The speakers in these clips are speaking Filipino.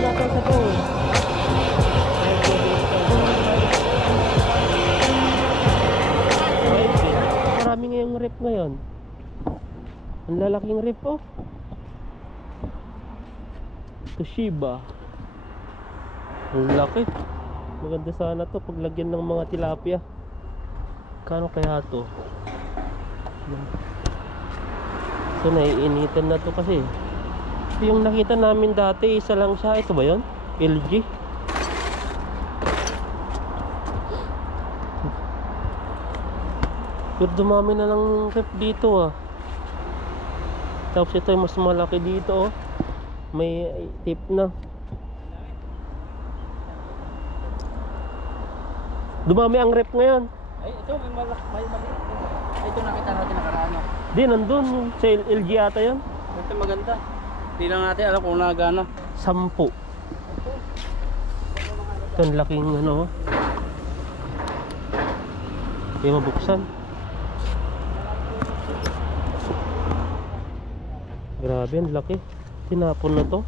nasa sa to. Marami ngayong rep ngayon. Ang lalaking rep oh. Toshiba. Ang laki. Maganda sana to paglagyan ng mga tilapia. Kano kaya to? So naiinitan na to kasi. Ito yung nakita namin dati, isa lang siya. Ito ba yun? LG. Pero dumami na lang rep dito ah. Tapos ito yung mas malaki dito oh. May tip na. Dumami ang rep ngayon. Ay, ito may maliit. Ay, ito nakita natin nakaraan. Di, nandun. Sa LG ata yun. Ito maganda. Hindi lang natin alam kung nagana. 10. Ito ang laking ano. Hindi mabuksan. Grabe, ang laki. Tinapon na to.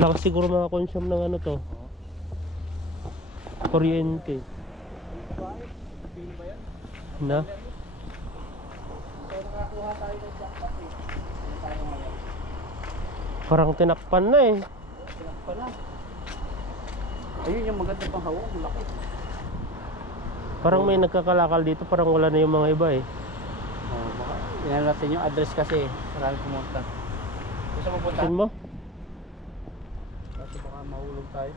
Lakas siguro mga consume ng ano to. Kuryente. Na? Parang tinakpan na eh. Tinakpan na. Ayun yung maganda pang hawak. Laki. Parang may nagkakalakal dito. Parang wala na yung mga iba eh. Baka yan natin yung address kasi. Marami pumunta. Gusto mo punta? Saan mo? Kasi baka mahulog tayo.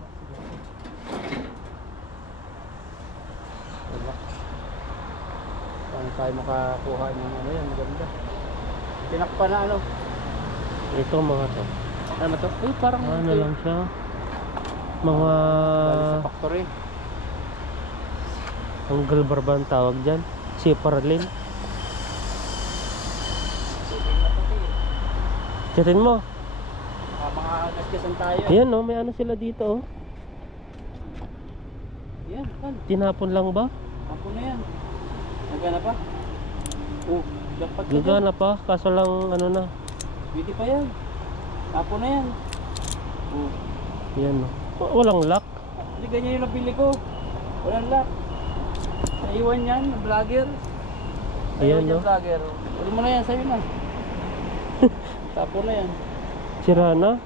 Wala. Paano tayo makakuha ng ano yan? Maganda. Tinakpan na ano? Ito mga to. Ano ba to? Ay parang Ano lang siya. Mga galing sa factory. angle bar ba ang tawag dyan? Siparlin. Chatin mo. Mga nagkisan tayo. Ayan no, may ano sila dito oh. Yan, kan. Tinapon lang ba? Ako na yan. Nagana pa? Oh, dapat ka Gagana pa, kaso lang ano na. Pwede pa yan. Ako na yan. Oh. Yan no. Walang lock. Hindi ganyan yung nabili ko. Walang lock. Naiwan yan, vlogger. Ayan Naiwan no. yan, vlogger. Pwede mo na yan, sa'yo na. Tapo na yan. Sira na?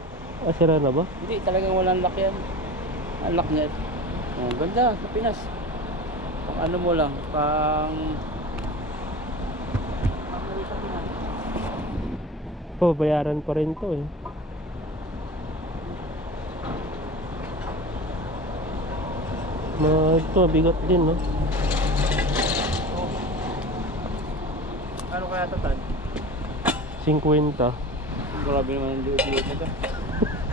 Ah, sira na ba? Hindi, talagang walang lock yan. Ang lock niya. Oh, ganda sa Pinas. Pang ano mo lang, pang sa Pinas. Oh, bayaran pa rin to eh. Ito, bigat din no. Ano kaya ito, Tad? 50. Grabe naman ang liit-liit ito.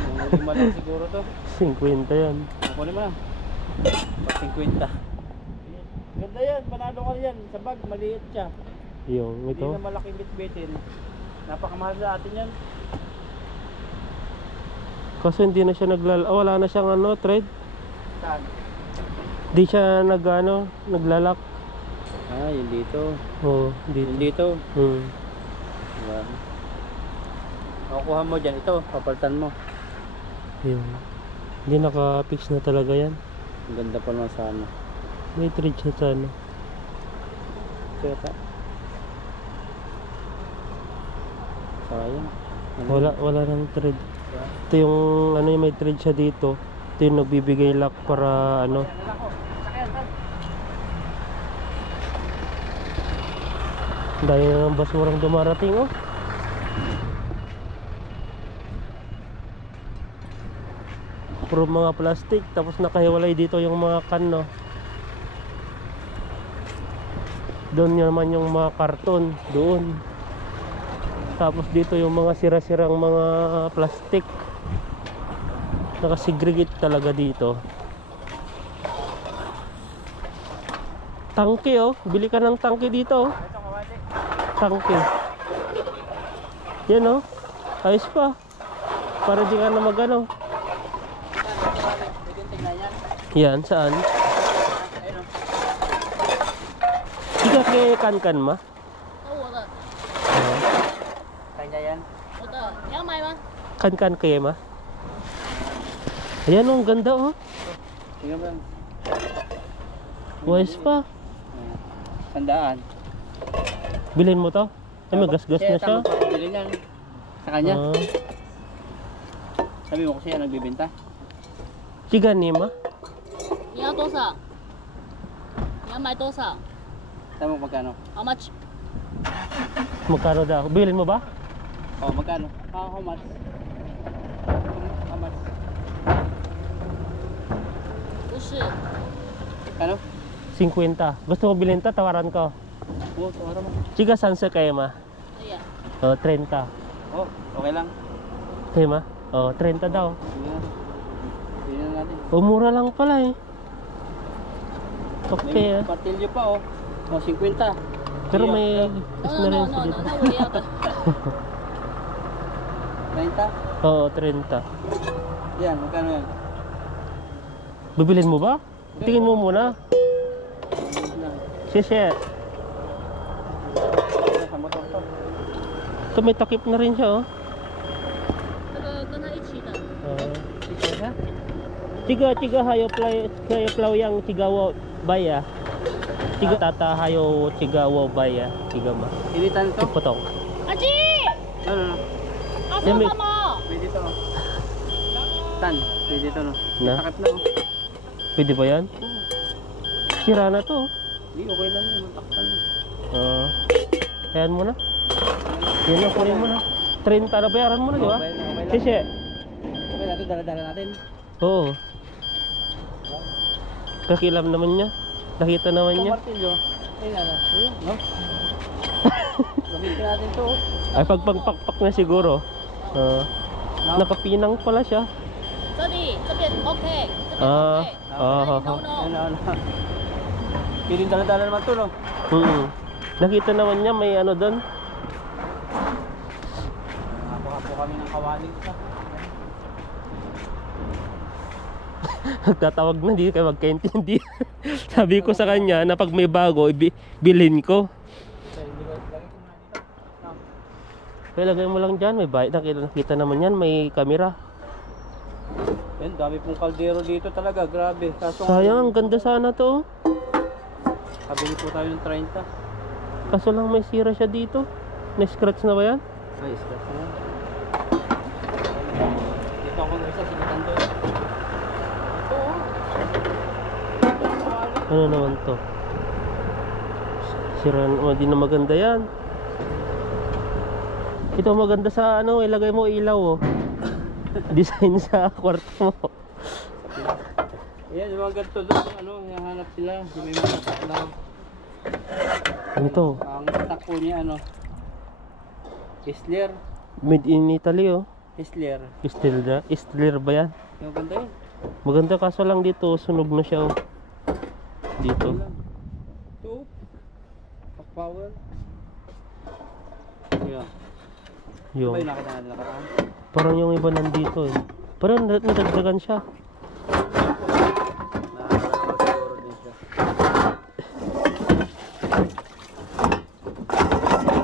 Yung lima lang siguro to. 50 yan. Kunin mo na. Pag 50. Ganda yan, panalo ka yan. Sa bag, maliit siya. Yung Hindi ito. na malaking bitbitin. Napakamahal sa atin yan. Kasi hindi na siya wala na siyang ano, thread. Saan? Di siya naglalak. Ah, yun dito. Oh, dito. Yun dito. Diba? Makukuha mo dyan. Ito, papalitan mo. Yun. Hindi naka-fix na talaga yan. Ang ganda pa naman sana. May thread siya sana. Kaya sayang. Wala nang thread. Ito yung ano yung may thread siya dito. Ito yung nagbibigay lock para ano. Dahil na ng basurang dumarating oh. Puro mga plastic. Tapos nakahiwalay dito yung mga can no. Doon naman yung mga karton. Doon. Tapos dito yung mga sira-sirang mga plastic. Nakasegregate talaga dito. Tangke oh. Bili ka ng tangke dito oh. Tangke. Yan oh. Ayos pa. Para di ka na magano. Yan, saan? Di ka kay kan-kan ma? Kanya yan. Kan-kan kaya ma? Ayan oh, ang ganda oh. Tingnan mo yan. Wise pa. 100. Bilhin mo to? Ay, magasgas na siya. Bilhin yan. Sa kanya. Ah. Sabi mo kasi yan nagbibenta. Chiga ni ma? 你要多少？你要买多少 Sabi mo magkano?？How much？ Magkano daw? Bilhin mo ba? Oh, magkano? How much? How much? 不是， Kano? 50. Gusto mo bilhin to? Tawaran ko. Oo, tawara mo. Chiga sanse kayo ma? 哎呀， Oh, 30. Oh, okay lang. Kayo ma? Oh, 30 daw. Sige na. Sige na natin. Oh, mura lang pala eh. Okay May ah. patilyo pa oh. Oh, 50. Pero may ，no is na no rin no no dito. no，那我也要的。 90? Oo, 30. Yan, magkano yan? Bibilin mo ba? Tingin mo muna. Siyempre. Sa motor to. Ito may takip na rin siya oh. 这个跟他一起的， Ah. Chiga hayo yang chigawo baya. Chiga tata hayo chigawo baya. Chiga ma. Initan to? Potong. 阿基， No. 阿先没说什么？ Pwede to oh. Tan, pwede to no. Na? Takip na oh. Pwede ba yan? Sira na to. Hindi, okay lang yun. Matakpan. Ah. Ayan mo na. Yan na, kunin mo na. 30 na bayaran mo na, di ba? Okay lang. Sisi. Okay natin, dala-dala natin. Oo. Kakilam naman niya. Nakita naman Itong niya. martilyo. Ay, nana. Ayun, no? Gamitin natin to oh. Ay, pagpagpakpak na siguro. Ah. No? Nakapinang pala siya. 这里这边 OK，这边 Ah. OK， Ah. 这里 Ah. no Ayun, no。 Piling dala-dala naman to no? Nakita naman niya may ano doon. Nakakuha po kami ng kawali. Nagtatawag na, hindi kayo magkaintindi. Sabi ko sa kanya na pag may bago, bilhin ko. Kaya lagay mo lang dyan, may bayad. Nakita naman yan, may camera. Yan, dami pong kaldero dito talaga, grabe. Kaso, Sayang, ang ganda sana to. kabili po tayo ng 30. Kaso lang may sira siya dito. Na-scratch na ba yan? Ay, scratch na yan. Dito ako ng isa, sinitan to. Ito oh. Ano naman to? Sira, di na maganda yan. Ito maganda sa ano, ilagay mo ilaw oh. Design sa kwarto mo. Ayan, yung mga ganito doon, ano, hinahanap sila. Yung may mga takalaw. Ano to? Ang takpo niya, ano, Isler. Made in Italy oh. Isler. Istler ba yan? Yung ganda yun. Maganda kaso lang dito, sunog na siya oh. Dito. Ito. Pack power. Yeah. Yung. Ba yung nakita natin nakaraan? Parang yung iba nandito eh. Parang nadagdagan siya. Siguro din siya.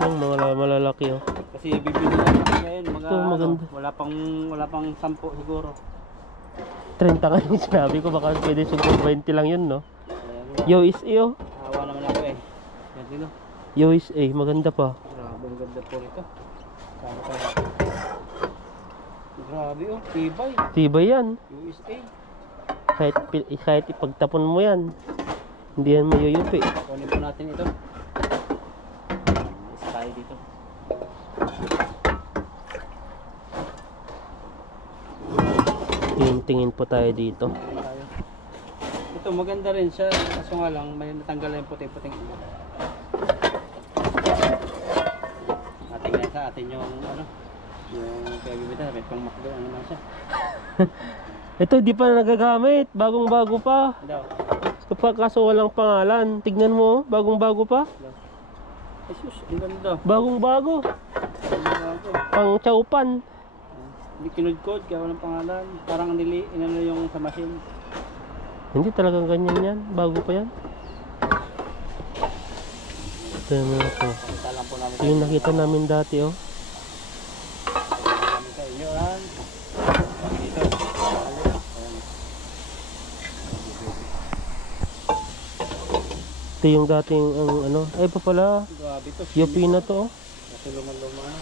Yung mga malalaki oh. Kasi bibili natin ngayon mga Ito, maganda. wala pang 10 siguro. 30 nga yung sinabi ko, baka pwede siguro 20 lang yun no. Ayan, USA oh. awa naman ako eh. Yan dito. USA, maganda pa. Grabe ang ganda po rito. Kaya kaya. Grabe oh, tibay. Tibay yan. USA. Kahit ipagtapon mo yan, hindi yan mayuyupi. Kunin po natin ito. Isa tayo dito. Tingin po tayo dito. Tingnan tayo. Ito maganda rin siya. Kaso nga lang may natanggal na yung puti-puting iba. Natingnan sa atin yung ano. Yung kaya may pang makdo ano naman siya. Ito di pa nagagamit, bagong bago pa. Daw. Kaso walang pangalan. Tignan mo, bagong bago pa. Ay sus, ang ganda. Bagong bago. Ang ganda. Pang chowpan. Hindi kinudkod, kaya walang pangalan. Parang inano yung sa machine. Hindi talagang ganyan yan. Bago pa yan. Ito naman ito. Kita lang po namin. Yung nakita namin dati oh. Namin sa inyo yan. Dito. Ayan. Ito yung dating ang ano. Ay pa pala. Grabe to. Yupi na to. Oh. Natulungan-luma na.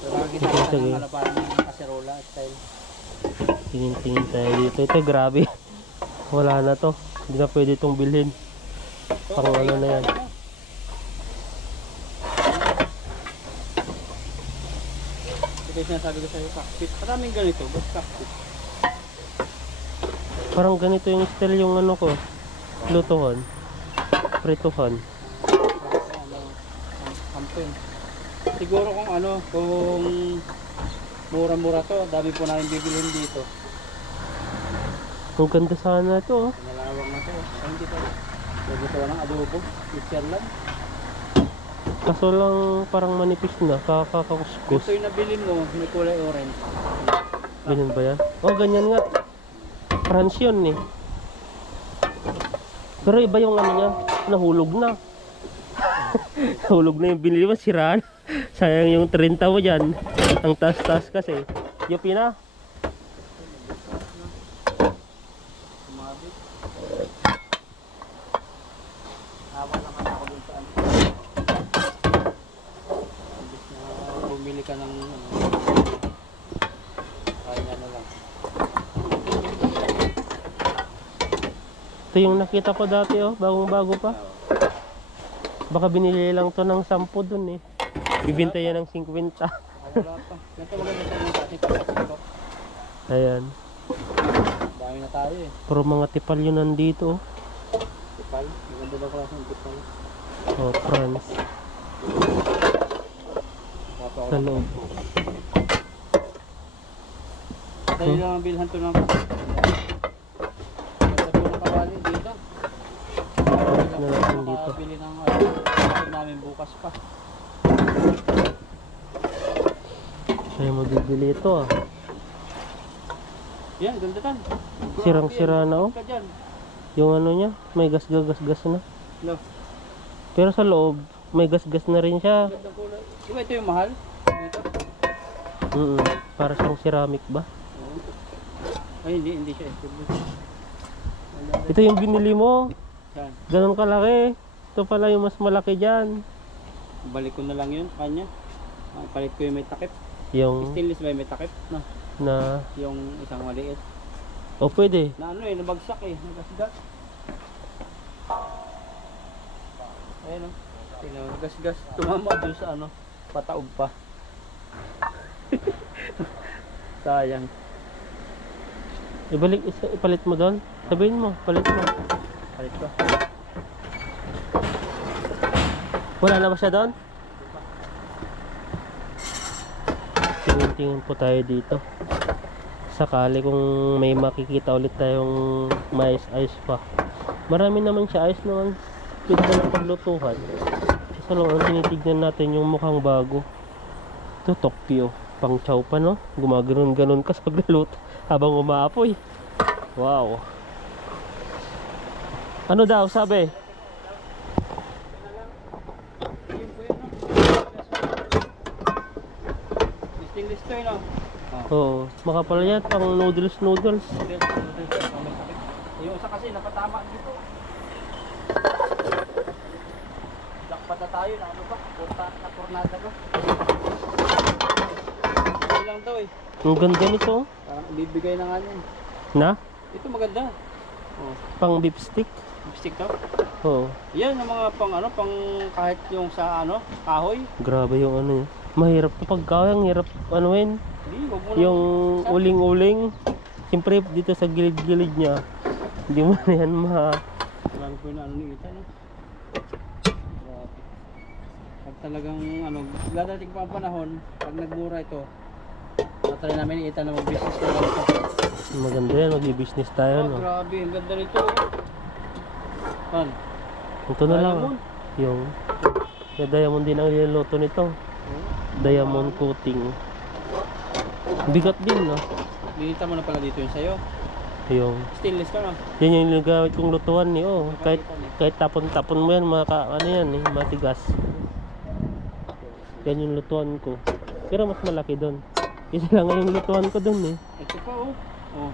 Pero nakikita Sige, ko sige. ng ano parang kaserola style. Tingin-tingin tayo dito. Ito grabe. Wala na to. Hindi na pwede itong bilhin. Pang ano na yan. Ito yung sinasabi ko sa'yo, cockpit. Maraming ganito, ba't cockpit? Parang ganito yung style yung ano ko. Lutuhan. Prituhan. Hampin. Siguro kung ano, kung mura-mura to, dami po namin bibilhin dito. Ang ganda sana ito. Oh. Pinalawang na to. Ay, hindi pa. Pwede ito ng adobo. Mixer lang. Kaso lang parang manipis na. Kakakuskus. Ito yung nabilin mo, may kulay orange. Ganyan ba yan? Oh, ganyan nga. France yun eh. Pero iba yung ano niya. Nahulog na. Nahulog na yung binili mo. Siraan. Sayang yung 30 mo dyan. Ang taas-taas kasi. Yupi na. Sumabit. Hawa lang ako dun sa ano. Imbis na bumili ka ng ano. Kaya na lang. Ito yung nakita ko dati oh. Bagong-bago pa. Baka binili lang to ng 10 dun eh. Bibinta yan ng 50. Wala pa. Ganito maganda sa mga kasi pagkakito. Ayan. Dami na tayo eh. Pero mga tipal yun nandito oh. Tipal. Maganda daw klase ng tipal. Oh, France. Sa loob. Tayo lang ang bilhan to ng ganda po ng kawali dito. Na natin dito. Nakabili ng ano namin bukas pa. Kaya mabibili ito ah. Yan, ganda tan. Sirang-sira na oh. Ka dyan. Yung ano niya, may gas-gas na. No. Pero sa loob, may gas-gas na rin siya. Ganda kulay. Di ba ito yung mahal? Ito. Para siyang ceramic ba? Ay, hindi siya. Ito yung binili mo. Yan. Ganun kalaki. Ito pala yung mas malaki dyan. Balik ko na lang yun, kanya. Palit ko yung may takip. Yung Stainless ba yung may takip? No. na, Yung isang maliit. oh pwede. Na ano eh, nabagsak eh. Nagasgas. Ayun o. Nagasgas. Tumama doon sa ano. Pataob pa. Sayang. Ipalit mo doon. Sabihin mo, palit mo. Palit ko. Wala na ba siya doon? Tingin-tingin po tayo dito. Sakali kung may makikita ulit tayong mais ice pa. Marami naman siya ice naman. Pwede na paglutuhan. Kasi lang ang tinitignan natin yung mukhang bago. Ito Tokyo. Pang chow pa no? Gumaganon-ganon ka sa pagluluto habang umaapoy. Wow. Ano daw sabi? Stainless to yun o. Oo. Makapal yan. Pang noodles. Yung isa kasi napatama dito. Lakpat na tayo na ano ba? Na tornada ba? Ito lang daw eh. Ang ganda nito. Parang ibibigay na nga niyan. Na? Ito maganda. Oh, Pang beef stick. lipstick to. Oo. Yan ang mga pang ano, pang kahit yung sa ano, kahoy. Grabe yung ano niya. Mahirap to pagkaya. Ang hirap anuin. Hindi, wag mo Yung uling-uling. Siyempre dito sa gilid-gilid niya. Hindi mo na yan Marami po na ano ni Ita, no? Grabe. Pag talagang ano, dadating pa ang panahon, pag nagmura ito, matry namin ni Ita na mag-business na lang ito. maganda yan. Mag-business tayo. Oh, No? grabe, ang ganda nito. Pan, Ito na lang. diamond. Yung diamond din ang niluluto nito. Diamond coating. Bigat din no. Binita mo na pala dito yung sayo. Yung Stainless ka no? yan yung ginagamit kong lutuan ni oh. Kahit tapon-tapon mo yan, ano yan eh, matigas. Yan yung lutuan ko. Pero mas malaki doon. Isa lang yung lutuan ko doon eh. Ito pa oh. Oh.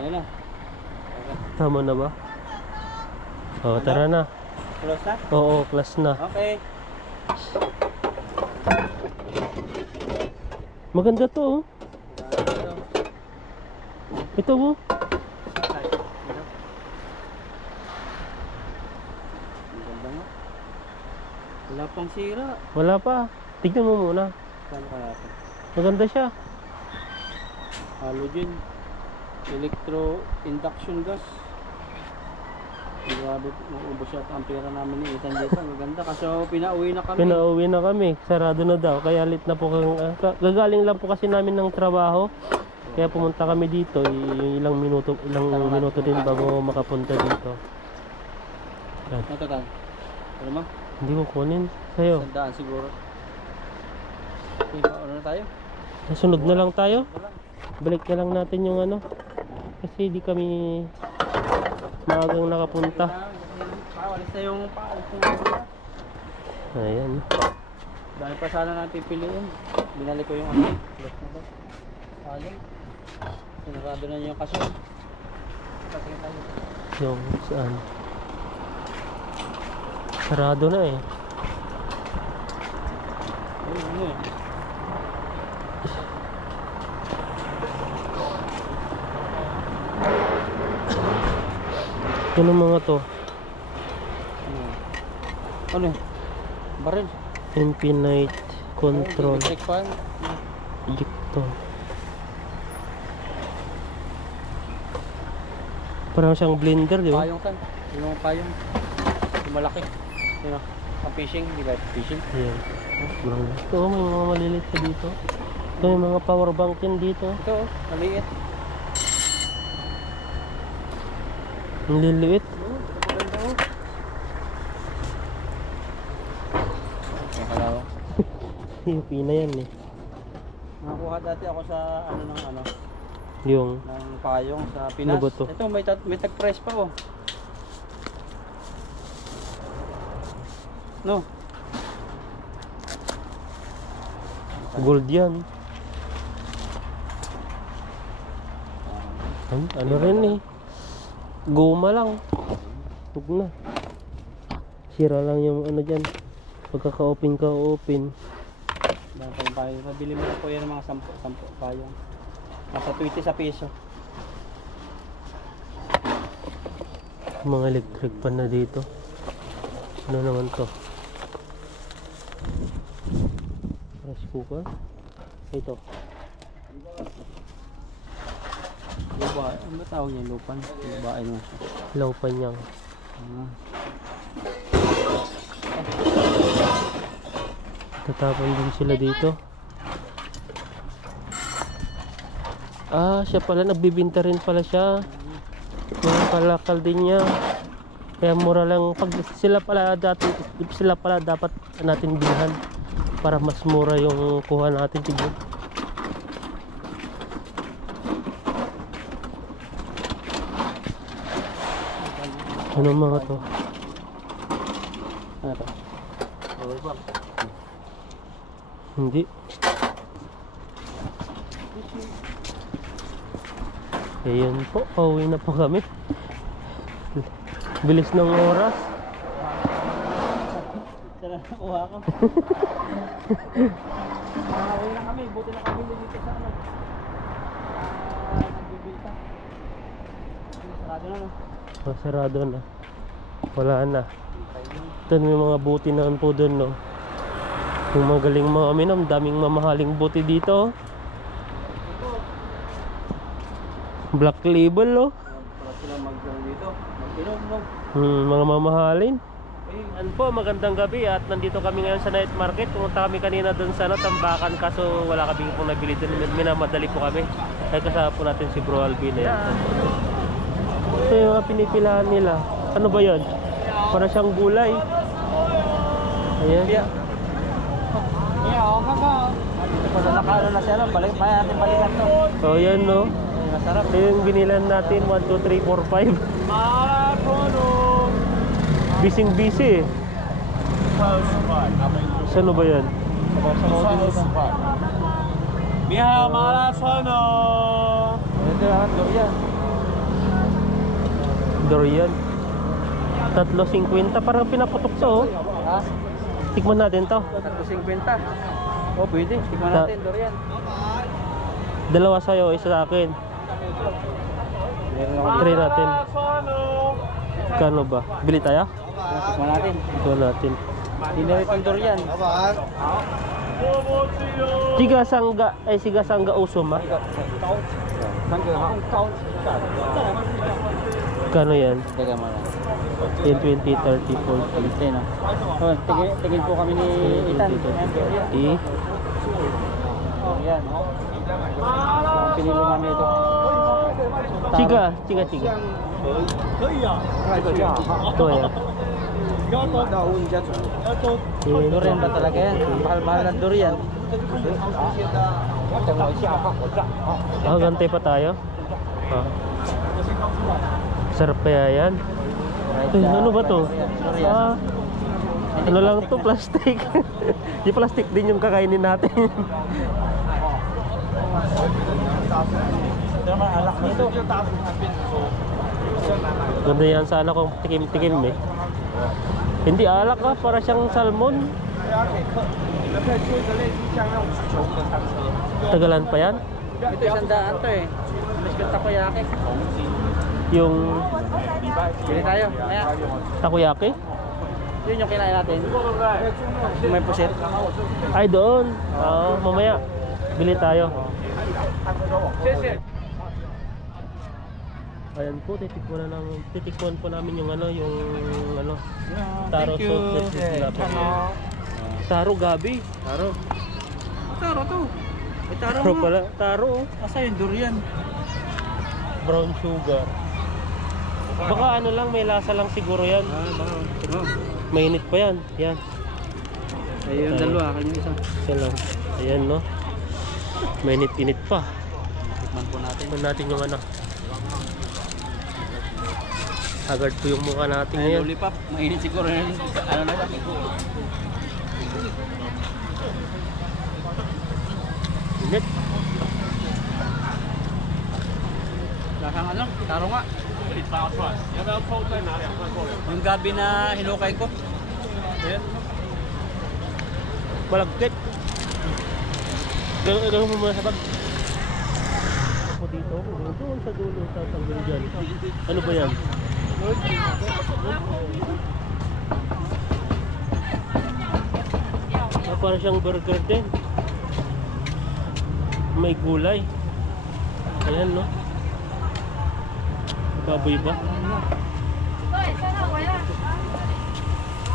Ayun na. Tama na ba? Oh, tara na. Close na? Oo, class na. Okay. Maganda to oh. Ito mo. Ay, ito. Ang ganda nga. Wala pang sira. Wala pa. Tignan mo muna. Saan kaya ito? Maganda siya. Halogen. Electro induction gas. Grabe, naubos siya ang pera namin ni Ethan dito. Maganda kasi pinauwi na kami. Pinauwi na kami. Sarado na daw. Kaya late na po. Gagaling lang po kasi namin ng trabaho. Kaya pumunta kami dito. Ilang minuto din bago makapunta dito. Yan. Ito tan. Ano mo? Hindi ko kunin. Sa'yo. Sandaan siguro. Okay, ano na tayo? Nasunod na lang tayo. Wala. Balik na lang natin yung ano. Kasi di kami maagang nakapunta. Pawalis na yung paalis na yung Ayan. dahil pa sana natin pipiliin. Binalik ko yung ano. Close na ba? Sayang. Sinarado na yung kaso. Patingin tayo. Yung saan. Sarado na eh. Ayun, ano eh. Ano mga to? Ano eh? Baril. Infinite control. Electric fan. Ejector. Parang siyang blender, di ba? Payong tan. Yung payong. Yung malaki. Yun o. Ang fishing. Di ba? Fishing. Ayan. Sobrang ito, may mga malilit pa dito. Ito, may mga power bank yan dito. Ito o. Maliit. Ang liliit. Maganda o. Nakalawa. Yung pina yan eh. Nakakuha dati ako sa ano ng ano. Yung Ng payong sa Pinas. Ano ba to? Ito may tag-press pa oh. No. gold yan. Ano rin eh. Goma lang. Huwag na. Sira lang yung ano dyan. Pagkaka-open ka open. Dahil pa yung payong. Nabili mo na po yan ng mga 10 payong. Nasa 20 sa piso. Mga electric pan na dito. Ano naman to? Rice cooker. Ito. Lupa. Ano ba tawag niya? Lupan? Lupain mo siya. Law pan niyang. Tatapon din sila dito. Ah, siya pala. Nagbibinta rin pala siya. Mga kalakal din niya. Kaya mura lang. Pag sila pala dapat natin bilhan. Para mas mura yung kuha natin. Tignan. Ano mga to? Ano to? Hindi. Ayan po, pauwi na po kami. Bilis ng oras. Tara, kuha ko. Uwi na kami. Buti na kami dito sa ano. Nagbibita. Sarado na no? Oh, sarado na. Wala na. Ito may mga buti naman po dun, no? Yung mga galing mga minom, daming mamahaling buti dito. Black label, oh. Para silang mag-gano'n dito. Mag-inom, no? Mga mamahalin. Yan po, magandang gabi at nandito kami ngayon sa night market. Pumunta kami kanina doon sa Tambakan kaso wala kami pong nabili doon. Minamadali po kami. Ay kasama po natin si Bro Alvin. Ayan. Ito yung mga pinipilahan nila. Ano ba yan? Para siyang gulay. Ayan. Yeah, okay ka. Pag nakano na siya, balik pa natin balikan to. So yan, no? Masarap. Ito yung binilan natin. 1, 2, 3, 4, 5. Bising busy eh. Saan ba yan? Biha, mga lasono! Ito lang, durian. Durian. 3.50. Parang pinaputok to, oh. Ha? Tikman natin to. 350. Oh, pwede. Tingnan natin, durian. Dalawa sa'yo, isa sa akin. Meron ako. Try natin. Kano ba? Bili tayo? Tingnan natin. Ito natin. Tinirit ang durian. Siga sangga usuma. Kano yan? Teka mo lang. 10, 20, 30, 40. Ito na. Oh, tingin po kami ni Ethan. Ayan, durian. Yan. Pinili namin ito. Siga. Ito yan. Durian ba talaga yan? Mahal-mahal ng durian. Gantay pa tayo. Sarap kaya yan. Ano ba to? Durian. Ano lang to? Plastic. Di plastic din yung kakainin natin. Alak nito. Ganda yan sana kung tikim-tikim eh. Hindi alak ka, para siyang salmon. Tagalan pa yan? Ito 100 to eh. Biskit takoyaki. Yung Bili tayo. Kaya, takoyaki? yun yung kinain natin. Yung may pusit. Ay doon. Mamaya. Bili tayo. Ayan po, titikman po namin yung taro Thank you. sauce. Taro gabi. Taro. Taro to. May taro Taro mo. pala. Taro. Asa yung durian? Brown sugar. Baka lang, may lasa lang siguro yan. Mainit pa yan. Yan. Ayun, dalawa. Akin yung isa. Isa lang. Ayan, no? Mainit-init pa. Tikman po natin. Tikman natin yung Haggard po yung mukha natin Ayun, ngayon. lollipop. Mainit siguro yun. Ano na ba? Init. Lasang ano? Taro nga. Yung gabi na hinukay ko. Ayun. Malagkit. Gano'n mo muna sa bag. Ako dito. Doon sa dulo. Sa dulo dyan. Ano ba yan? Para siyang burger din. May gulay. Ayan, no? Baboy ba?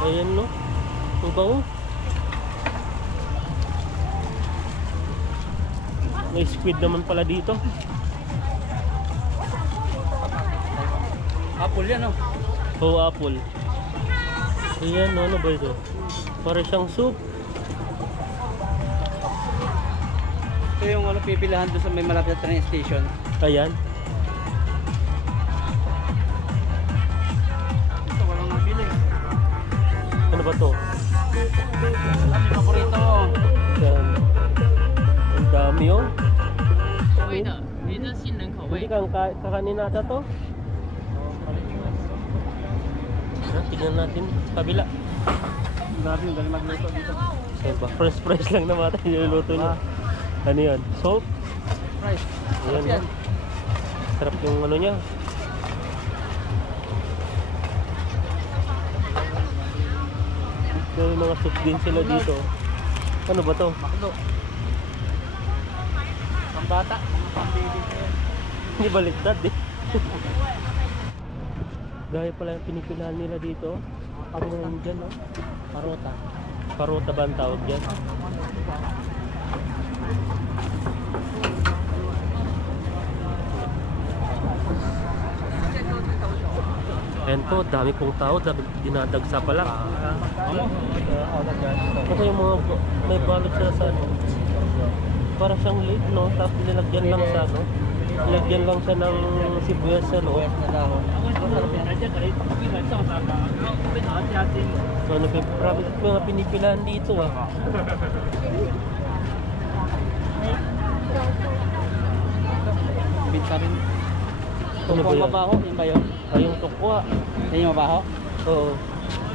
Ayan, no? Ang bango. May squid naman pala dito. Apple yan, oh. Oh, apple. Ayan, no? Ano ba ito? Para siyang soup. Ito yung pipilahan doon sa may malapit na train station. Ayan. Ito, walang nabili. Ano ba to? Ang paborito mo. Ayan. Ang dami, oh. 口味的，你这杏仁口 Hindi 味。 kang kakanin nata to. Tignan natin sa kabila. Grabe yung galing magluto dito. Ayan ba? Fresh fries lang naman tayo niluluto niya. Ano yan? Salt? Price. Ayan, Yan. no? Sarap yung ano niya. May mga soup din sila dito. Ano ba to? Makdo. Pambata. Pambili ko yan. Hindi baliktad eh. Gaya pala yung pinipilahan nila dito. Ano naman dyan, no? Parota. Parota ba ang tawag dyan? Ayan po, dami pong tao, dinadagsa pa lang. Kasi yung mga may balot sila sa ano, para siyang late, no? Tapos nilagyan lang sa ano, nilagyan lang siya ng sibuyas sa no. Na dahon. So ano kayo, promise ko mga pinipilahan dito ah. Bita rin. Ano ba Kung yan? mabaho, yun ba yun? Ay, yung tukwa. Yan yung mabaho? Oo.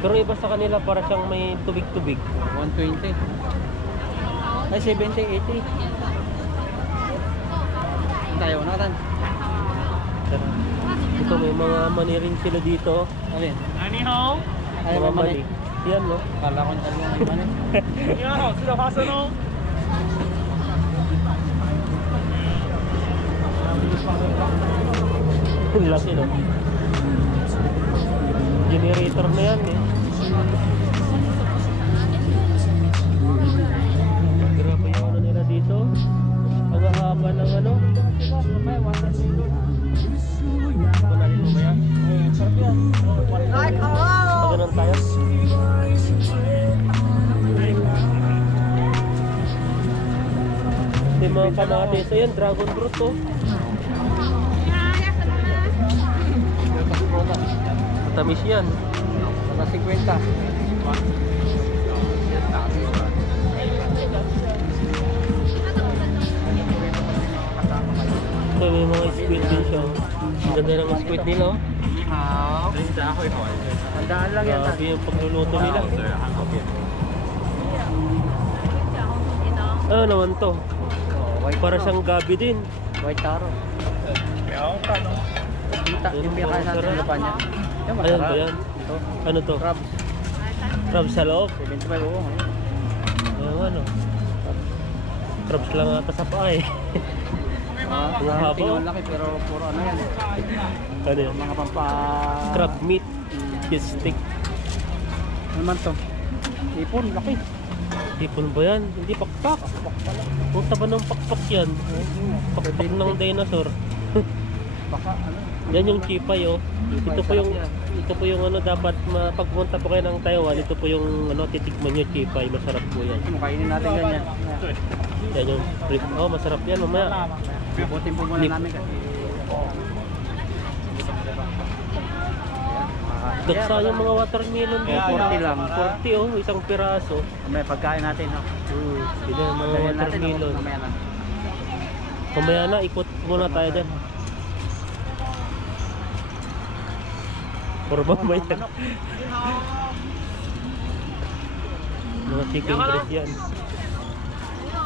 Pero iba sa kanila para siyang may tubig-tubig. 120. Ay, 70, 80. Tayo, nakatan. Tara. Ito may mga mani rin sila dito. Alin? Ni hao. Ay, Mga may mani. Yan no. Kala ko talaga may mani. 你好，好吃的花生哦。 Ang laki no. Generator na yan eh. Grabe yung ano nila dito. Ang haba ng ano. Kunanin mo ba yan? Pagano'n tayo. Ito yung mga kamatis. Ayan, dragon fruit to. Matamis yan. Saka 50. Ito may mga squid din siya. Ang ganda ng squid nila oh. Tandaan lang yan. Grabe yung pagluluto nila. Ano naman to? Para siyang gabi din. White taro. Yung pinakain natin Sarap. sa pa niya. Yan, Ayan masarap. ba yan? Ito. Ano to? Crabs. Crabs sa loob? 75 oo. Ano? Crabs lang ata sa paa eh. Ang haba. tingnan laki pero puro ano yan. Ano yan? Mga pampa... Crab meat. Fish stick. Ano naman to? Ipon, laki. Hipon ba yan? Hindi pakpak. Kung taba ng pakpak yan. Pakpak ng dinosaur. Baka ano. Yan yung chipay oh. Ito po yung ano dapat pagpunta po kayo ng Taiwan, ito po yung ano titikman niyo chipay, masarap po yan. Kainin natin ganyan. Yan yung flip. Oh, masarap yan mamaya. Butin po muna namin kasi. Daksa yung mga watermelon dito. 40 lang. 40 oh, isang piraso. May pagkain natin ha. Sila yung mga Dahil natin watermelon. mamaya na. Mamaya na, ikot muna tayo dyan. Puro ba may yan? Mga chicken breast yan.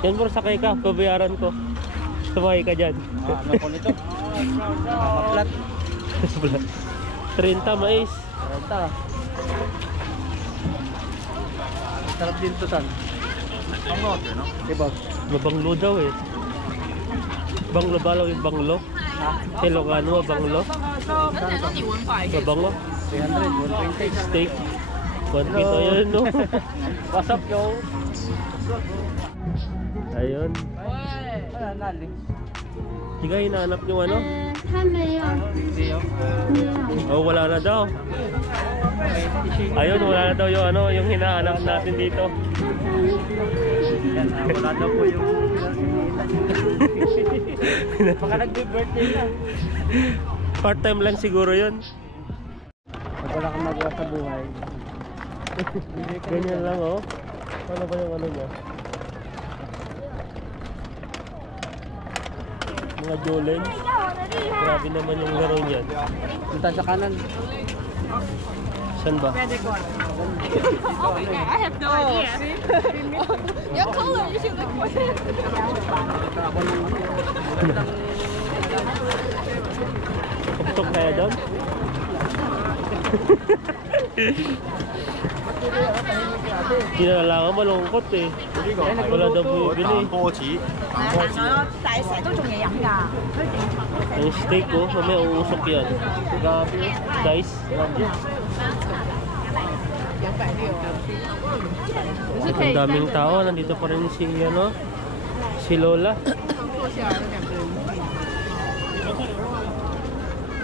Yan bro, sakay ka, babayaran ko. Sumakay ka dyan. Ano po nito? Maplat. 30 mais. Renta. Sarap din to tan. Diba? Mabanglo daw eh. Banglo ba lang yung banglo? Ha? Ilocano, banglo? Mabango? 300, 120. Steak? 1 pito yun no? What's up yo? Ayun. Ano nali? Sige, hinahanap yung ano? 他没有， Hindi yo. 没有。 Oh, wala na daw. Ayun, wala na daw yung ano, yung hinahanap natin dito. Yan, wala daw po yung baka nagbe-birthday na. Part-time lang siguro yun. Pag wala kang magawa sa buhay. Ganyan lang oh. Ano ba yung ano niya? Mga Jolens. Grabe naman yung laro niyan. Punta sa kanan. Saan ba? I have no idea. Your color, you should look for it. Tuktok kaya doon? Hindi na lang ako malungkot eh. Wala daw bumibili. 多子 Ang steak oh, mamaya uusok yan. Guys, ang daming tao. Nandito pa rin si ano, si Lola.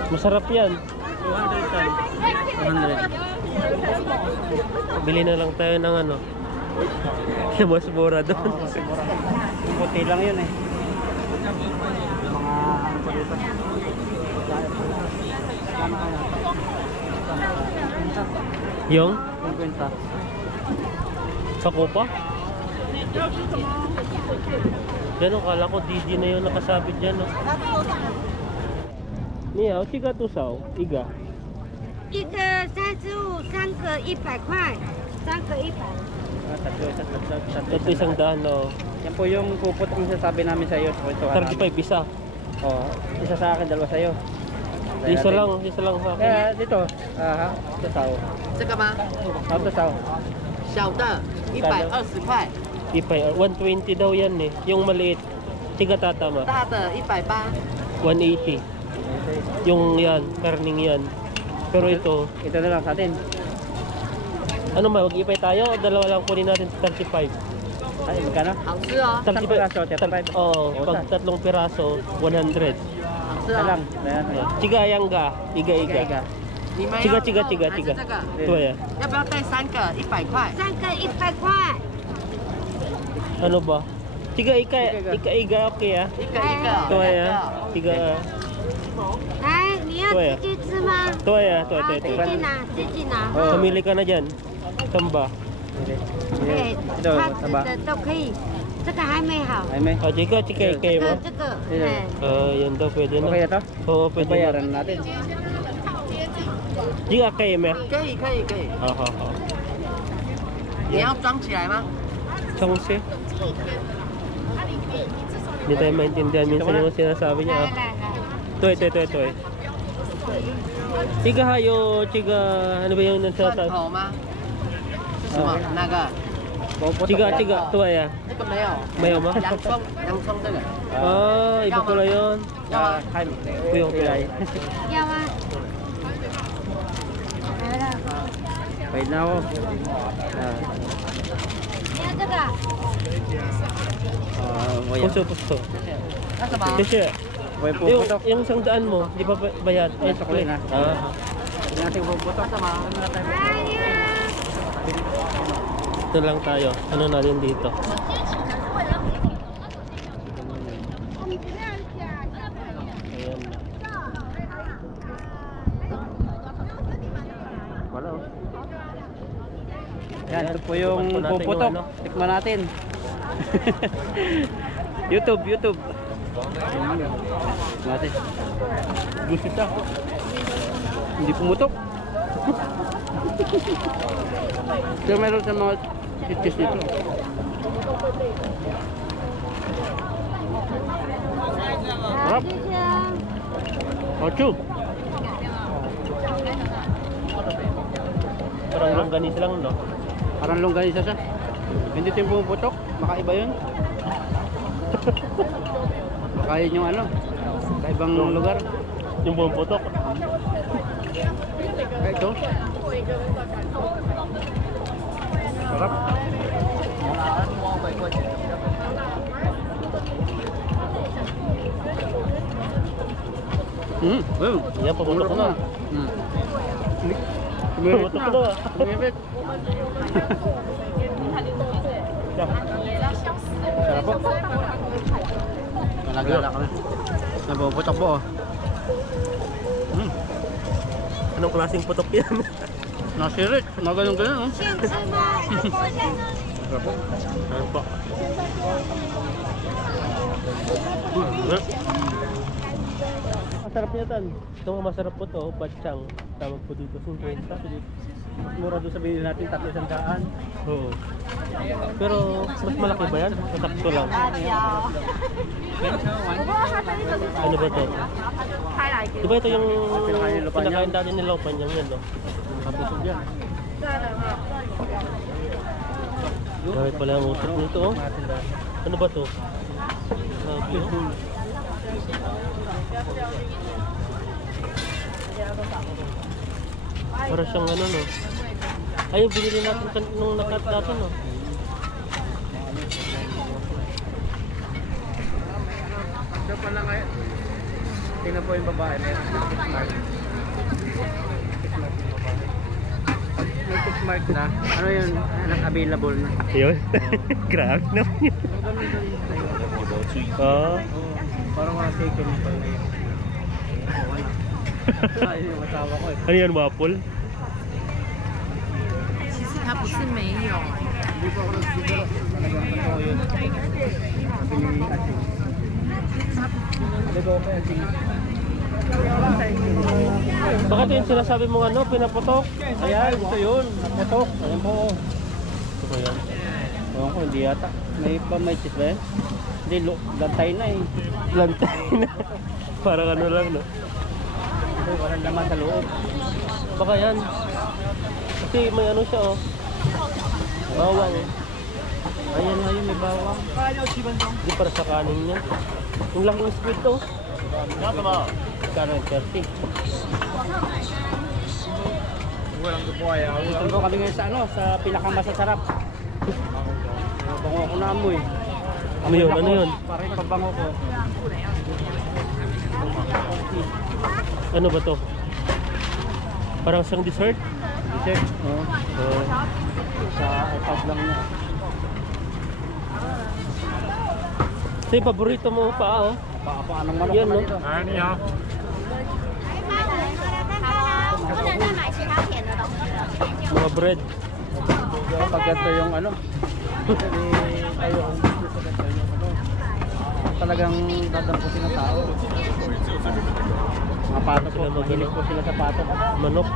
Masarap yan. 200 tan. 200. Bili na lang tayo ng ano. Mas mura doon. Puti lang yun eh. Mga ano pa dito. Yung 50. sa Copa. Yan o, kala ko DJ na yung nakasabit dyan. No? 你好，这个多少一个？一个35，三个100块，三个100。 Ito isang daan, no? Yan po yung pupot yung sasabi namin sa iyo. Ito, 35 isa. Oh, isa sa akin, dalawa sa iyo. Isa lang sa akin. Kaya dito, ito sao. 这个吗？ Ito sao. 小的120块， Ipay, 120 daw yan eh. Yung maliit. Tiga tatama. 大的180。 180. Yung yan, karning yan. Pero ito, Ito na lang sa atin. ano ba, mag-ipay tayo o dalawa lang kunin natin 35? Ay, magkano? 好吃哦， Isang piraso, 35. Oo, pag tatlong piraso, 100. 好吃 Isa 哦 lang.。Chiga yang ga, iga-iga. Iga-iga. 你们这个要这个这个还是这个这个，Ito ya. 要不要带3个100块？三个100块， Ano ba? Iga-iga, okay ah. 一个一个。 Ito ya. Tiga. 来，你要对啊自己吃吗？ Ito ya, ito, 好， ito, 自 ito. 己拿，自己拿。 Oh. Pamili ka na dyan. Samba.对， Ito, 叉子 taba. 的都可以，这个还没好。 Ay, may. Ah, chika, chika, 这 mo. 个，对哎，Yan daw, pwede na. Okay na to? Oo, pwede na. Bayaran natin. Chika, kayo mo. 可以可以可以， Oo. 你要装起来吗？ Sangsi. Hindi tayo maintindihan minsan yung sinasabi niya. 来 ah. 来来， Ito. Chiga hayo, chiga, ano ba yung 蒜 nagsasabi? 头吗？是什么？那个？ Chiga, ito ya. 这个没有。 Mayo ma? 洋葱，洋葱这个。 Ah, iba pala yun. 要吗？ Yung pilay. 要吗？来了， Wait na ako. 你要这个？ Puso. 那什么？ Kasi, May yung, puputok. yung isang daan mo, di ba bayad? Ay, sakulin na. Ah, Hindi natin puputok. 什么？ 哎呀， ito lang tayo. Ano natin dito? Ayan. Wala oh. Yan, ito po yung Tikman po natin puputok. yung ano. Tikman natin. YouTube. Natin. Gusto siya. Hindi pumutok. Pero meron sa mga cheese dito. Harap. 谢谢。 Ocho. Parang longganisa lang, no? Parang longganisa siya. Hindi ito yung pumuputok. Makaiba yun. Baka yun yung ano. Kaibang lugar. Yung buong putok. Kaya ito. Sarap. Well, Yan, paputok ko na. Tumibit Paputok na. ko na. Tumibit. Sarap po. Nagala kami. Nabubutok po. Anong klaseng putok yan? Nasirit. Magaling-galing. 现吃吗？Sarap po. Ano pa? Masarap niya tan. Ito nga masarap po to, batchang. Tawag po dito, 50. Mura doon sabihin natin 300. Oo. Pero mas malaki ba yan? Masakto lang. Ano ba to? Di ba ito yung pinakain dati ni Lopan yung yan, no? Kabusog yan. Gamit pala ang utok nito, oh. Ano ba to? Sabi, oh. Para siyang ano, no? Ayun, binili natin nung nakat natin, no? Ito pala ngayon. Tingnan po yung babae. Meron na tick mark. May tick mark na. Ano yun? Available na. Ayun. Grabe naman yun. Oo. Parang wala taken pa ngayon. Ayun yung asawa ko eh. Ano yan, waffle? 其实它不是没有， Hindi po ako nagsiguro. Talagang totoo yun. Sabi ni Ating. Sabi ko kay Ating. Baka ito yung sinasabi mong ano, pinaputok. Ayan, ito yun. Naputok. Ayan po. Ito ba yan? Ewan ko, hindi yata. May cheese ba yan? Hindi, lantay na eh. Lantay na. Parang ano lang, no? Ito, walang laman sa loob. Baka yan. Kasi may ano siya, oh. Bawang. Ayan nga yun, may bawang. Hindi para sa kanin niya. Yung laking squid, oh. Kano yung 30? Ito kami ngayon sa ano, sa pinakamasasarap. Bango ko na amoy. Ano yun? Ano yun? Parang yung pabango ko. Ano ba to? Parang isang dessert? Dessert. Oo. Oh. Sa iPad lang niya. Ito yung paborito mo pa, oh. Apa anong manok Yan, naman no? dito? 不能再买其他甜的东西了。 Mga bread. Pag ganito yung ano, ayaw kong gusto sa ganito yung ano. Talagang dadamputin ng tao. Mga pato po, mahilig po sila sa pato. Manok.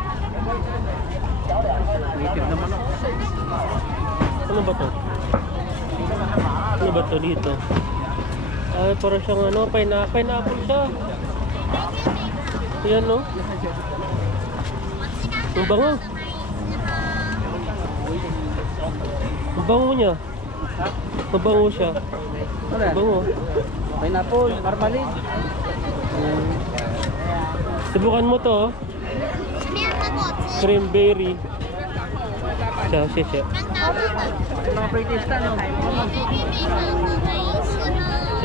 Native na manok. Ano ba to? Ano ba to dito? Ay, parang siyang ano, pineapple siya. Yan, no? Ang bango. Ang bango niya. Ang bango siya. Ano Ang yan? bango. Pineapple, marmalade. Subukan mo to, oh. Cranberry. Siya. Mga pretty stand, no?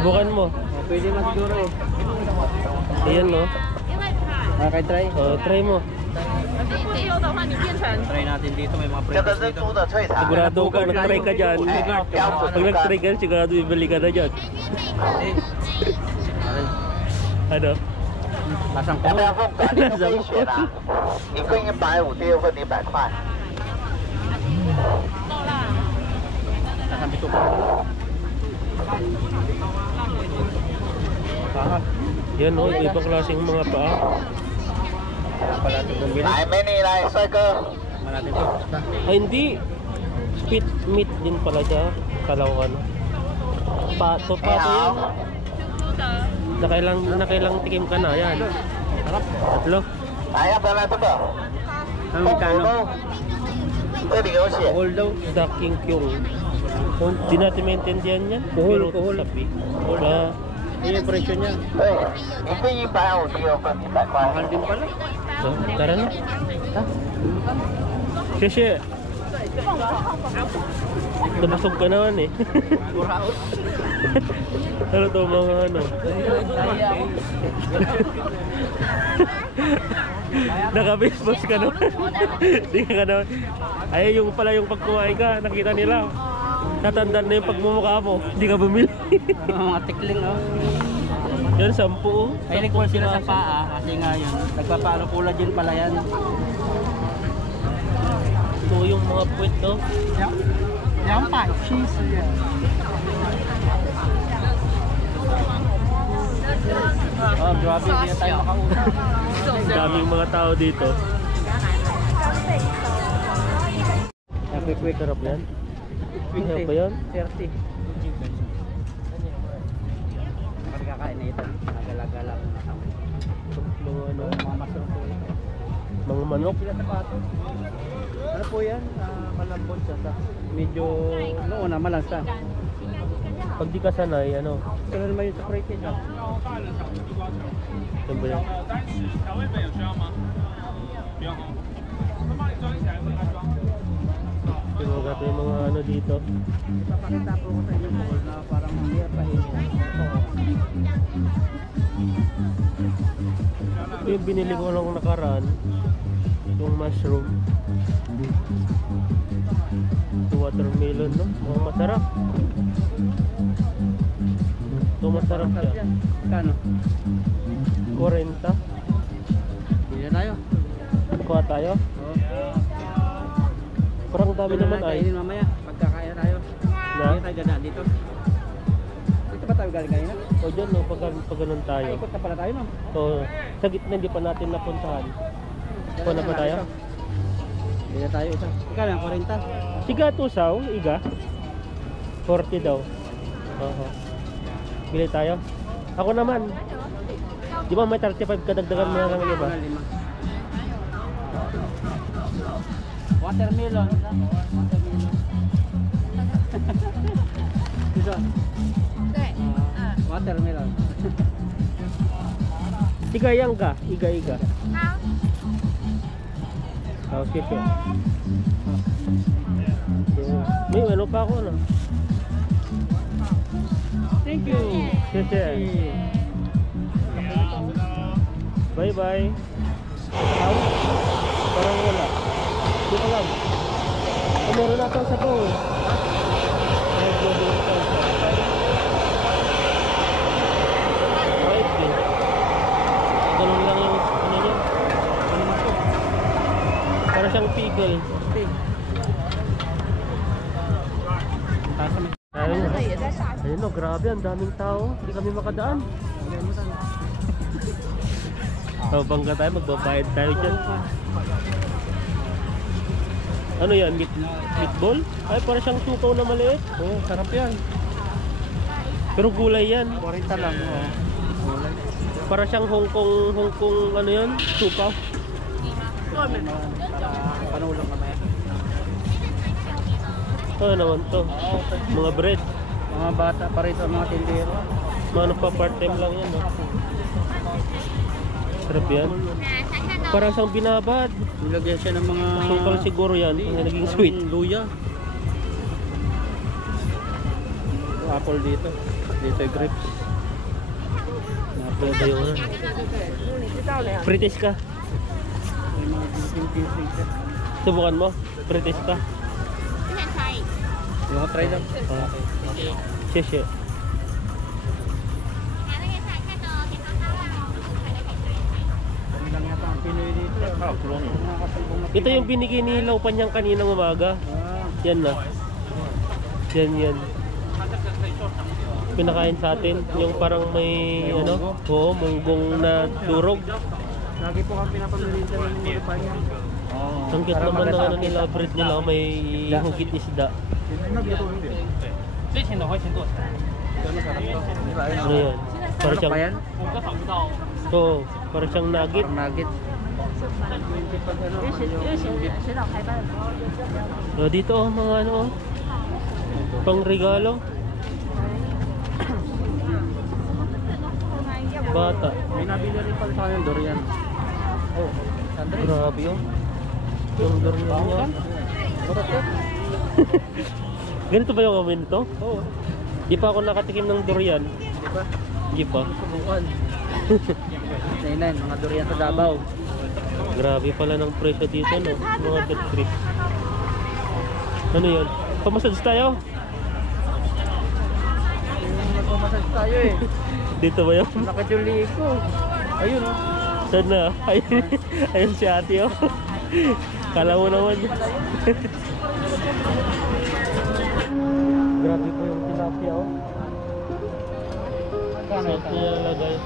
Subukan mo. Pwede man siguro eh. Ayan, no? Makakay-try. Oh, try mo. Try natin dito, may mga pretty dito. Sigurado ka, nag-try ka dyan. Pag nag-try ka, sigurado ibili ka na dyan. Ano? Lasang 要 puno. 不要凤爪？你都可以选啊，一份150，第二份100块。 Lasang bituka. Bakal. Yan, no? Ibang klaseng mga paa. Pala natin bumili. 来，美女来，帅哥。 Natin to. Ay, hindi. Pit meat din pala siya. Kalaw ano. Pato yan. Nakailang tikim ka na. Yan. Sarap. Tatlo. 来，要不要来这个？ Ano 凤 magkano? 骨这里有写。 Kuhol daw. Daking kyung. Di natin maintindihan yan. Kuhol, Pero kuhol. sabi. Wala. Yun yung presyo niya. 对，一份150，第二份100块。 Mahal din pala. So, tara na. Kasi nabusog ka naman eh. Ano to mga ano? Nakabispos ka naman. Di ka naman. Ay, yung pala yung pagkumain ka, nakita nila. Tatandaan na yung pagmumukha mo. Hindi ka bumili. Mga tikling, oh. Yan, 10. Mahilig po sila sa paa kasi nga yun. Nagpapaano pula din pala yan. Ito yung mga puwet, no? 270 yan. Oh, grabe, hindi na tayo makausap. Daming mga tao dito. Quick. Sarap yan. Ano ba yan? 30. Pagkakain na ito, nagala-gala ko na kami. Mga ano? Mga masarap po ito. Mga manok. Sila sa pato. Ano po yan? Malambot siya sa medyo noon na malansa. Pag di ka sanay, ano? Pero naman yung sa creative ah. Ito ba yan? Sinugat yung mga ano dito. Papakita po ko sa inyo po na parang mahirap pahinga. Ito yung binili ko lang nakaraan. Yung mushroom. Ito watermelon, no? Mukhang masarap. Ito masarap siya. Kano? 40. Hindi na tayo. Kuha tayo. Oo. Parang dami naman ay. Kainin mamaya. Pagkakain tayo. Na? Hindi tayo gana dito. Dito ba tayo galing kanina? O dyan, no, pag ganun tayo. Ay, ikot na pala tayo, no? So, sa gitna hindi pa natin napuntahan. Kuha na pa tayo? Hindi na tayo isa. Ika lang, 40. Siga tusaw, iga. 40 daw. Oo. Bili tayo. Ako naman. Di ba may 35 kadagdagan mo na lang iba? Watermelon. Watermelon. Dito. 对， Watermelon. Siga yang ka, iga. 好， Oh, sige. May ano pa ako, no? Thank you. Sige. Bye-bye. Parang wala. Hindi ko alam. Oh, meron na itong sabaw eh. Wait eh. Ganun lang yung ano niya. Para siyang pickle. Ayun o, grabe, ang daming tao. Hindi kami makadaan. Oh, bangga tayo, magbabayad tayo dyan. Ano yan? Meatball? Ay, para siyang sukaw na maliit. Oh, sarap yan. Pero gulay yan. 40 lang. Para siyang Hong Kong ano yan? Sukaw. Panulang naman. Ano naman to? Mga bread. Mga bata pa rito, mga tindero. Mga ano pa, part-time lang yan. No? Sarap yan. Parang siyang binabad. Nilagyan siya ng mga... Sukal siguro yan. Yung naging sweet. Luya. Apple dito. Dito yung grapes. Ano ba yun? British ka. May mga ginseng-ginseng siya. Subukan mo. British ka. 这边猜， Yung try lang. Okay. Shit. 拿那个菜看到点到沙拉哦，Kami lang yata ang Pinoy dito. Ito yung binigay ni Laupan niyang kaninang umaga. Yan na. Yan. Pinakain sa atin. Yung parang may ano? Oo, munggong na durog. Lagi po kami pinapamilita ng mga panya. Ang cute naman ng ano nila, bread nila. May hugit isda. Ano yan? Para siyang... yan? Oo, para siyang nugget. Nugget. So, dito oh, mga ano oh. Pang regalo. Bata. May nabili rin pala sa kanyang durian. Oh, Sandre. Grabe oh. Yung durian niya. Ganito ba yung amin nito? Oo. Di pa ako nakatikim ng durian. Di ba? Di pa. Subukan. Nainin, mga durian sa Davao. Grabe pala ng presyo dito no. Mga pet treat. Ano yun? Pamassage tayo? Nagmamassage tayo eh. Dito ba yun? Nakajuli ko. Ayun oh. Saan na? Ayun si ate oh. Kala mo naman. Grabe po yung tilapia oh. Saan niya nalagay?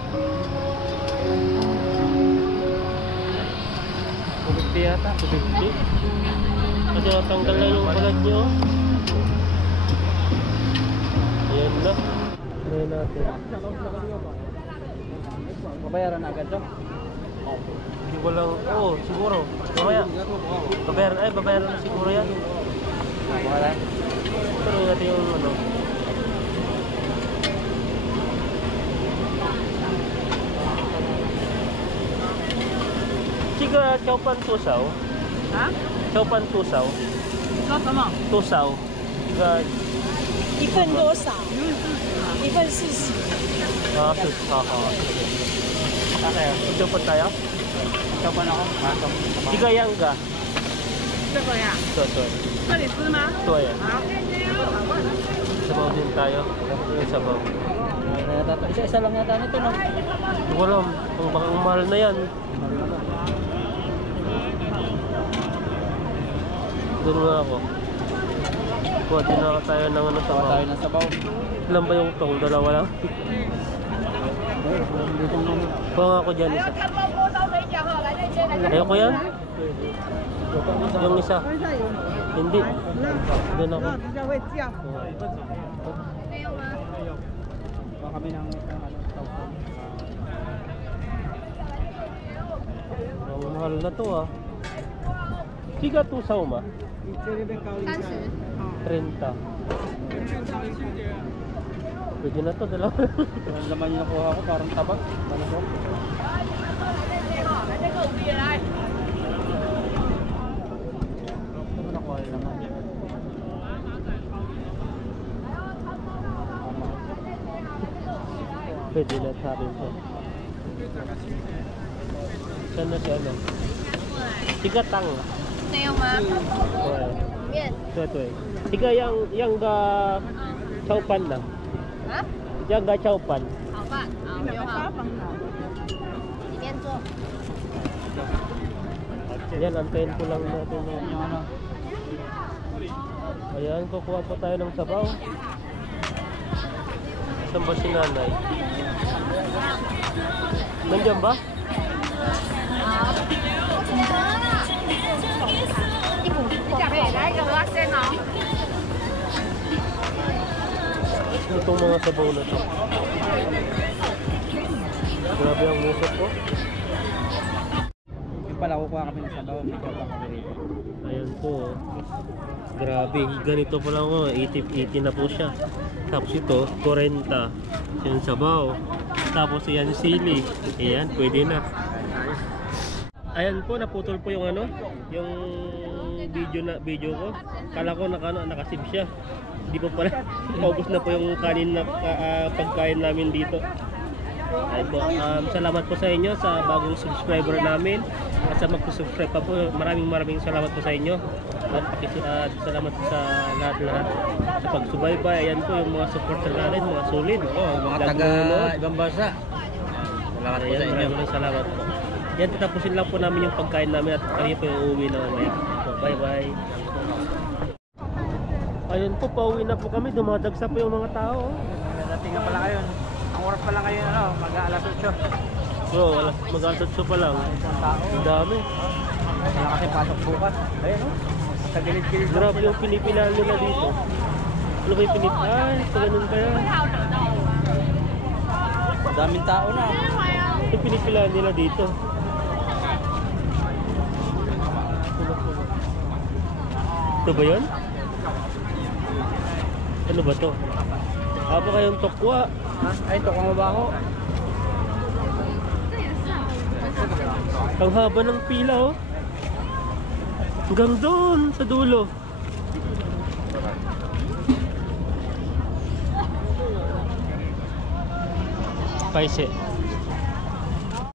Pugti yata. 50. Kasi natanggal na yung balat niyo oh. Ayan na. Ayan natin. Babayaran na agad to? Hindi ko lang, oo siguro. Mamaya. Babayaran na siguro yan. Wala. Pero natin yung ano. Chica, chow pan tusaw. 啊， Chow pan tusaw. 说什么？ Tusaw. Chica, 一份多少？一份40。 sus, okay. Chow pan tayo? Ikaw pa na ako? Pasok. Chica yangga. 这个呀， Ito. 这里吃吗？ Ito yan. 好。 Sabaw din tayo. Yung sabaw. Isa-isa lang yata nito no? Hindi ko alam. Kung baka mahal na yan. Doon nga ako. Kuha din na tayo ng ano Tawa tayo ng sabaw. Ilan ba yung tong? Dalawa lang? Kuha nga ako dyan isa. Ayoko yan? Yung isa? Hindi. Doon ako. Baka kami ng tawag. Ang mahal na to ah. Siga to sa uma? 30。 30. Pwede na to, dalawa. Ang laman yung nakuha ko, parang tabak. Ano ko? Ano nakuha yung laman? Pwede na sa akin to. Saan na si ano? Sigatang. 这样吗？ Okay. 面 Ito eh. Siga yang ga chowpan na. 啊， Yang ga chowpan. 炒饭，好，六号，里面坐。 Yan, antayin ko lang natin. Yung ano? Ayan, kukuha po tayo ng sabaw. Saan ba si nanay? Nandiyan ba? Itong mga sabaw na to. Grabe ang musok ko. Yung pala kukuha kami ng sabaw. May kuha kami rito. Ayan po. Grabe, ganito pa lang oh. 80 na po siya. Tapos ito, 40. Yung sabaw. Tapos yan sili. Ayan, pwede na. Ayan po, naputol po yung ano, yung video ko. Kala ko nakasave siya. Hindi po pala. Paubos na po yung kanin na pagkain namin dito. Ayun po, salamat po sa inyo sa bagong subscriber namin. At sa magsusubscribe pa po, maraming salamat po sa inyo. At salamat po sa lahat-lahat sa pagsubaybay. Ayan po yung mga supporter natin, mga solid. Mga taga ibang bansa. Salamat po sa inyo. Maraming salamat po. Yan, tatapusin lang po namin yung pagkain namin at kami po yung uuwi na mamaya. So, bye-bye. Ayun po, pauwi na po kami. Dumadagsa po yung mga tao. Dating nga pala kayo. Ang oras pala ngayon, ano, mag-aalas 8. Bro, mag-alatso pa lang. Isang tao. Ang dami. Wala kasi pasok bukas. Ayun, no? Sa gilid-gilid. Grabe yung pinipilaan nila dito. Ano ba yung Ay, ito ganun kaya. Daming tao na. Ito pinipilaan nila dito. Ito ba yun? Ano ba to? Apa kayong tokwa? Ay, ito kung mabaho. Ang haba ng pila oh. Hanggang doon sa dulo. Paise.